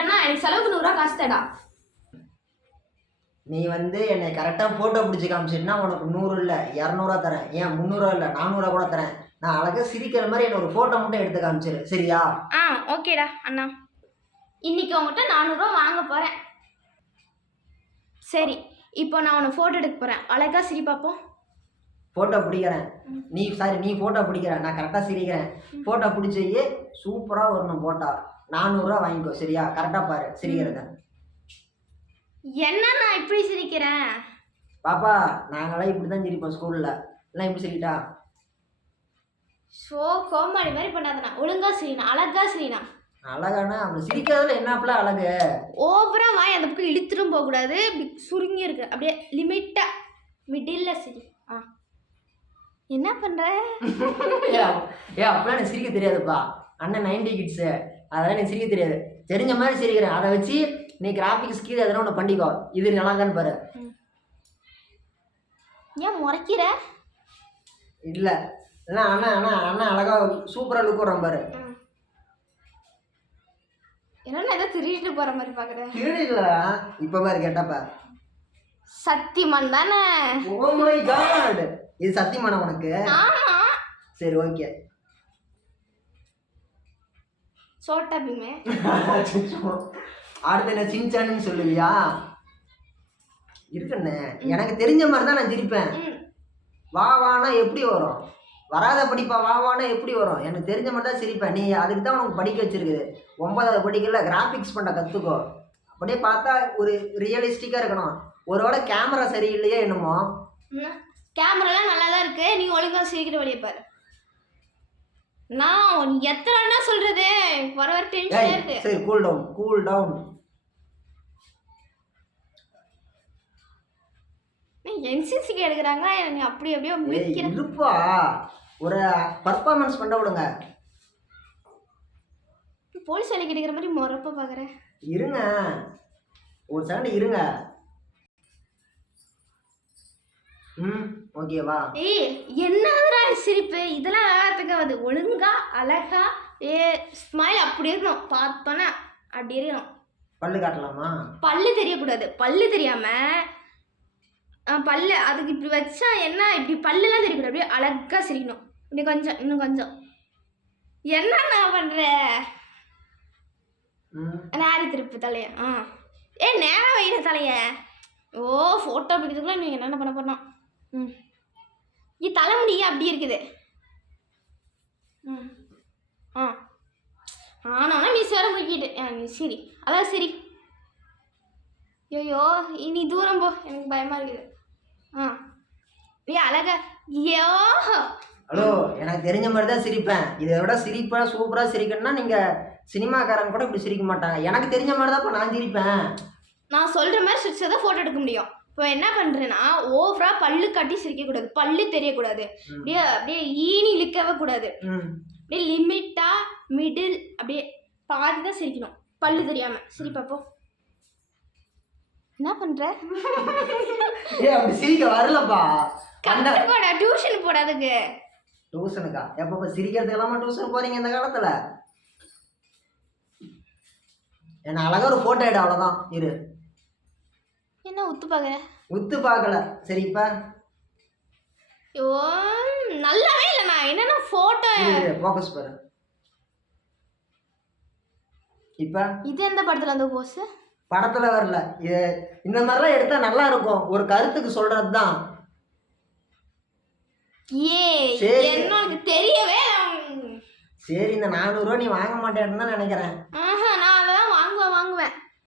அண்ணா எனக்கு செலவுக்கு நூறுரூவா காசு தடா. நீ வந்து என்னை கரெக்டாக ஃபோட்டோ பிடிச்சி காமிச்சிட்டுனா உனக்கு நூறு இல்லை இரநூறுவா தரேன். ஏன் முந்நூறுவா இல்லை நானூறுவா கூட தரேன். நான் அழகாக சிரிக்கிற மாதிரி என்ன ஒரு ஃபோட்டோ மட்டும் எடுத்து காமிச்சிரு சரியா? ஆ ஓகேடா அண்ணா. இன்னைக்கு உங்ககிட்ட நானூறுரூவா வாங்க போகிறேன் சரி இப்போ நான் உன்னை ஃபோட்டோ எடுக்க போகிறேன் அழகா சிரி பார்ப்போம் ஃபோட்டோ பிடிக்கிறேன். நீ சாரி நீ ஃபோட்டோ பிடிக்கிற. நான் கரெக்டாக சிரிக்கிறேன். ஃபோட்டோ பிடிச்சி சூப்பராக வரணும் ஃபோட்டோ நானூறுரூவா வாங்கிக்கோ சரியா? கரெக்டாக பாரு சிரிக்கிறத. என்ன நான் இப்படி சிரிக்கிறேன்? பாப்பா நாங்களாம் இப்படி தான் சிரிப்போம் ஸ்கூலில். எல்லாம் இப்படி சிரிக்கிட்டா? ஸோ கோமாளி மாதிரி பண்ணாதண்ணா ஒழுங்கா சிரிண்ணா அழகா சிரிண்ணா அழகானா அவன் சிரிக்கிறதுல என்னப்பல அழகு? ஓவரா வாய் அந்த பக்கம் இழுத்துட்டும் போகக்கூடாது. சுருங்கி இருக்கு. அப்படியே லிமிட்டா மிடில்ல சரி. ஆ. என்ன பண்ற? ஏ அப்- ஏ அப்பெல்லாம் எனக்கு சிரிக்க தெரியாதுப்பா. அண்ணன் நைன்டி கிட்ஸு அதெல்லாம் எனக்கு சிரிக்க தெரியாது. தெரிஞ்ச மாதிரி சிரிக்கிறேன். அதை வச்சு நீ கிராஃபிக்ஸ் கீழே எதனா ஒன்று பண்ணிக்கோ. இது நல்லா தான் பாரு ஏன் முறைக்கிற? இல்லை. இல்லை அண்ணா அண்ணா அண்ணா அழகாக சூப்பராக லுக் வரும் பாரு. என்ன ஏதோ திருடிட்டு போற மாதிரி பாக்குற? திருடில இப்போ பாரு கேட்டப்ப. சத்தியமான் தானே? ஓ மை காட் இது சத்தியமான உனக்கு. ஆமா. சரி ஓகே சோட்டா பீமே அடுத்து என்ன சின்சான்னு சொல்லுவியா? இருக்குண்ணே. எனக்கு தெரிஞ்ச மாதிரி தான் நான் சிரிப்பேன். வா வானா எப்படி வரும்? வராத படிப்பா வா வானா எப்படி வரும்? எனக்கு தெரிஞ்ச மாதிரி தான் சிரிப்பேன். நீ அதுக்கு தான் உனக்கு படிக்க வச்சிருக்குது. ஒன்பதாவது படிக்கல கிராஃபிக்ஸ் பண்ண கற்றுக்கோ அப்படியே பார்த்தா ஒரு ரியலிஸ்டிக்காக இருக்கணும். ஒருவேளை கேமரா சரியில்லையே என்னமோ? கேமராலாம் நல்லா தான் இருக்கு. நீ ஒழுங்கா சிரிக்கிற வழியை பாரு. நான் எத்தனை சொல்றது? வர வர டென்ஷனா இருக்கு. சரி கூல் டவுன் கூல் டவுன் என்சிசிக்கு எடுக்கிறாங்க நீ அப்படி அப்படியே ஏய் முடிக்கிற இருப்பா. ஒரு பர்ஃபார்மன்ஸ் பண்ண விடுங்க. போலீஸ் வேலைக்கு எடுக்கிற மாதிரி முறப்ப பாக்குறேன். இருங்க. ஒரு செகண்ட் இருங்க. ம் ஓகேவா ஏய் என்னதுடா வந்து ஒழுங்கா அழகா ஏ ஸ்மைல் அப்படி இருக்கணும். பார்த்தோன்னே அப்படி இருக்கணும். பல்லு காட்டலாமா? பல்லு தெரியக்கூடாது. பல்லு தெரியாம ஆ, பல்லு அதுக்கு இப்படி வச்சா என்ன? இப்படி பல்லுலாம் தெரியக்கூடாது. அப்படியே அழகா சிரிக்கணும். இன்னும் கொஞ்சம் இன்னும் கொஞ்சம். என்ன நான் பண்ற? ம். நேரம் திருப்பு தலைய. ஆ. ஏ நேரம் வைன தலைய. ஓ ஃபோட்டோ பிடிக்கிறதுக்குள்ள நீ என்னென்ன பண்ண போறோம் ம். இ தலைமுடி ஏன் அப்படி இருக்குது? ஆ. ஆனானா மிஸ் வேற முடிக்கிட்டு ஆ நீ சரி. அதான் சரி. ஐயோ இனி தூரம் போ. எனக்கு பயமா இருக்குது. ஆ. ஏ அழகா. ஐயோ. ஹலோ எனக்கு தெரிஞ்ச மாதிரி தான் சிரிப்பேன். இதை விட சிரிப்பா சூப்பராக சிரிக்கணும்னா நீங்கள் சினிமாக்காரங்க கூட இப்படி சிரிக்க மாட்டாங்க. எனக்கு தெரிஞ்ச மாதிரி தான் இப்போ நான் சிரிப்பேன். நான் சொல்கிற மாதிரி சிரிச்சா தான் ஃபோட்டோ எடுக்க முடியும். இப்போ என்ன பண்ணுறேன்னா ஓவரா பல்லு காட்டி சிரிக்கக்கூடாது. பல்லு தெரியக்கூடாது. அப்படியே அப்படியே ஈனி இழுக்கவே கூடாது. அப்படியே லிமிட்டாக மிடில் அப்படியே பாதி தான் சிரிக்கணும். பல்லு தெரியாமல் சரி என்ன பண்ணுற ஏ அப்படி சிரிக்க வரலப்பா. அந்த கற்றுக்கோடா டியூஷன் போடாதுக்கு. டியூஷனுக்கா எப்பப்போ சிரிக்கிறதுக்கு இல்லாமல் டியூஷன் போகிறீங்க இந்த காலத்தில்? என்ன அழகா ஒரு ஃபோட்டோ எடு அவ்வளோதான் இரு. என்ன உத்து பார்க்குற? உத்து பார்க்கல. சரி இப்போ ஐயோ நல்லாவே இல்லைண்ணா என்னென்ன ஃபோட்டோ ஃபோக்கஸ் பாரு. இப்போ? இது எந்த படத்தில் அந்த போஸ் படத்துல வரல. இது இந்த மாதிரிலாம் எடுத்தா நல்லா இருக்கும். ஒரு கருத்துக்கு சொல்றது தான் ஏ உனக்கு தெரியவே. சரி இந்த நானூறுரூவா நீ வாங்க மாட்டேன்னு தான் நினைக்கிறேன்.